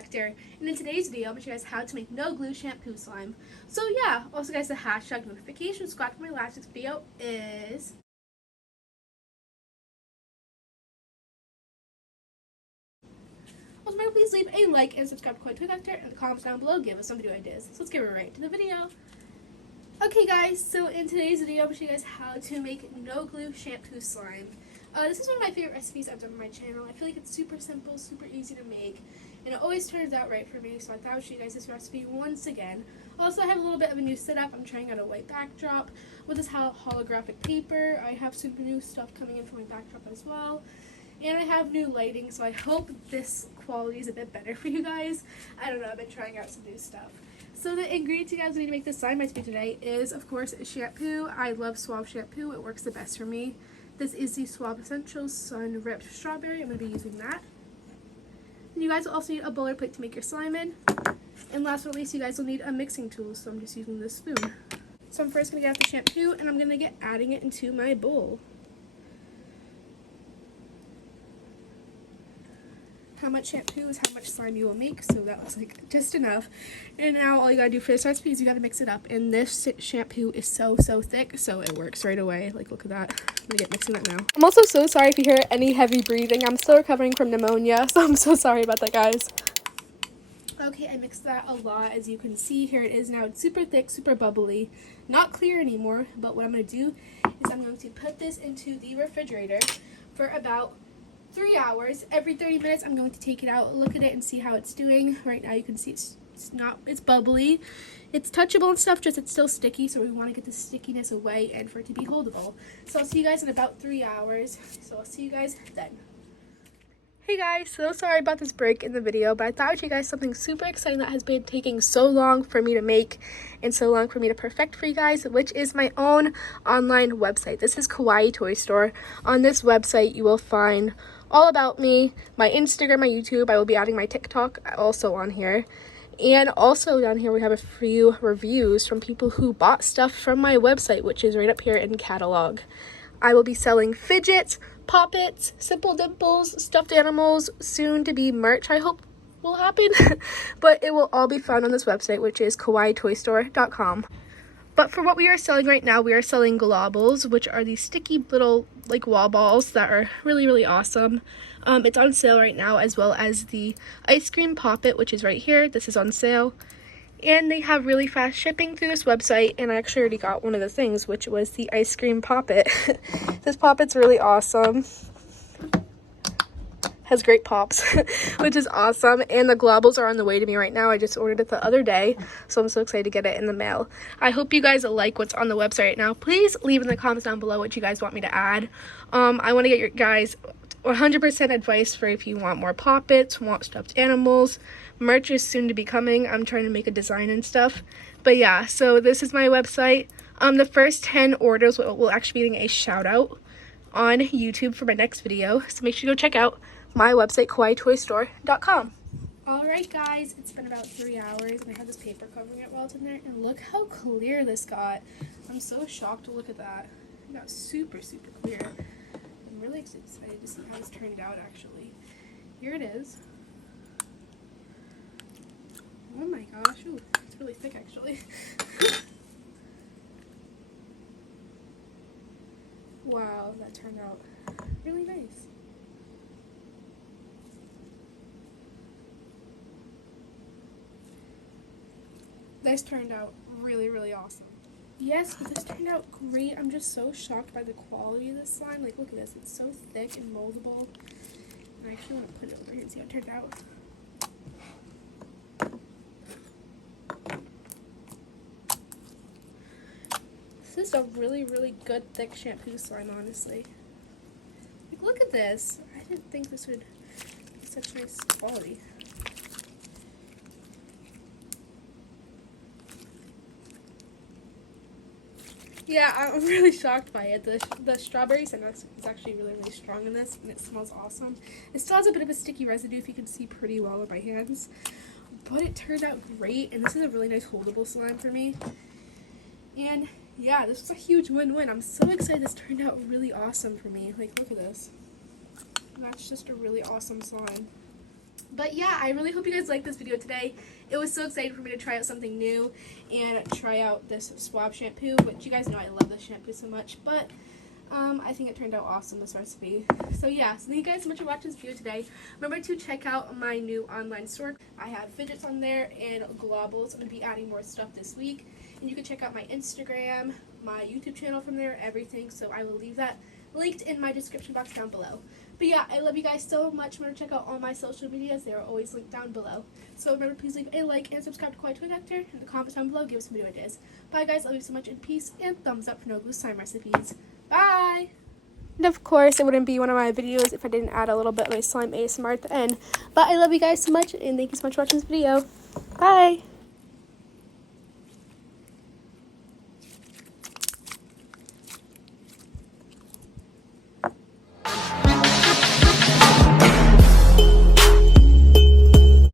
Collector, and in today's video I'm going to show you guys how to make no glue shampoo slime. So yeah, also guys, the hashtag notification squad for my last video is also remember, please leave a like and subscribe to Kawaii Toy Collector and the comments down below give us some video ideas. So let's get right into the video. Okay guys, so in today's video I'm going to show you guys how to make no glue shampoo slime. This is one of my favorite recipes I've done on my channel. I feel like it's super simple, super easy to make, and it always turns out right for me, so I thought I would show you guys this recipe once again. Also, I have a little bit of a new setup. I'm trying out a white backdrop with this holographic paper. I have some new stuff coming in for my backdrop as well, and I have new lighting, so I hope this quality is a bit better for you guys. I don't know, I've been trying out some new stuff. So the ingredients you guys need to make this slime recipe today is, of course, shampoo. I love Suave shampoo. It works the best for me. This is the Suave Essentials Sun Ripped Strawberry. I'm going to be using that. And you guys will also need a bowler plate to make your slime in. And last but not least, you guys will need a mixing tool, so I'm just using this spoon. So I'm first going to get out the shampoo, and I'm going to get adding it into my bowl. How much shampoo is how much slime you will make, so that was like just enough. And now all you gotta do for this recipe is you gotta mix it up, and this shampoo is so thick, so it works right away. Like, look at that. I'm gonna get mixing that now. I'm also so sorry if you hear any heavy breathing. I'm still recovering from pneumonia, so I'm so sorry about that, guys. Okay, I mixed that a lot. As you can see, here it is now. It's super thick, super bubbly, not clear anymore. But what I'm gonna do is I'm going to put this into the refrigerator for about 3 hours. Every 30 minutes I'm going to take it out, look at it, and see how it's doing. Right now you can see it's bubbly, it's touchable and stuff, just it's still sticky, so we want to get the stickiness away and for it to be holdable. So I'll see you guys in about 3 hours, so I'll see you guys then. Hey guys, so sorry about this break in the video, but I thought I'd show you guys something super exciting that has been taking so long for me to make and so long for me to perfect for you guys, which is my own online website. This is Kawaii Toy Store. On this website you will find all about me, my Instagram, my YouTube. I will be adding my TikTok also on here. And also down here we have a few reviews from people who bought stuff from my website, which is right up here in catalog. I will be selling fidgets, poppets, simple dimples, stuffed animals, soon to be merch I hope will happen. But it will all be found on this website, which is KawaiiToyStore.com. But for what we are selling right now, we are selling globbles, which are these sticky little like wall balls that are really awesome. It's on sale right now, as well as the ice cream poppet, which is right here. This is on sale. And they have really fast shipping through this website, and I actually already got one of the things, which was the ice cream poppet. This poppet's really awesome. Has great pops, which is awesome, and the globbles are on the way to me right now. I just ordered it the other day, so I'm so excited to get it in the mail. I hope you guys like what's on the website right now. Please leave in the comments down below what you guys want me to add. I want to get your guys 100% advice for if you want more poppets, want stuffed animals. Merch is soon to be coming. I'm trying to make a design and stuff, but yeah, so this is my website. The first 10 orders will actually be getting a shout out on YouTube for my next video, so make sure you go check out my website, KawaiiToyStore.com. Alright guys, it's been about 3 hours, and I have this paper covering it while it's in there, and look how clear this got. I'm so shocked to look at that. It got super clear. I'm really excited to see how this turned out actually. Here it is. Oh my gosh, ooh, it's really thick actually. Wow, that turned out really nice. This turned out really awesome. Yes, this turned out great. I'm just so shocked by the quality of this slime. Like, look at this. It's so thick and moldable. And I actually want to put it over here and see how it turned out. This is a really good thick shampoo slime, honestly. Like, look at this. I didn't think this would be such nice quality. Yeah, I'm really shocked by it. The strawberry scent is actually really strong in this, and it smells awesome. It still has a bit of a sticky residue, if you can see pretty well on my hands, but it turned out great, and this is a really nice holdable slime for me. And yeah, this was a huge win-win. I'm so excited. This turned out really awesome for me. Like, look at this. That's just a really awesome slime. But yeah, I really hope you guys liked this video today. It was so exciting for me to try out something new and try out this swab shampoo, which you guys know I love this shampoo so much. But I think it turned out awesome, this recipe. So yeah, so thank you guys so much for watching this video today. Remember to check out my new online store. I have fidgets on there and globbles. I'm going to be adding more stuff this week. And you can check out my Instagram, my YouTube channel from there, everything. So I will leave that linked in my description box down below. But yeah, I love you guys so much. Remember to check out all my social medias. They are always linked down below. So remember, please leave a like and subscribe to Kawaii Toy Collector. In the comments down below, give us some video ideas. Bye guys, love you so much, and peace, and thumbs up for no glue slime recipes. Bye! And of course, it wouldn't be one of my videos if I didn't add a little bit of my slime ASMR at the end. But I love you guys so much, and thank you so much for watching this video. Bye!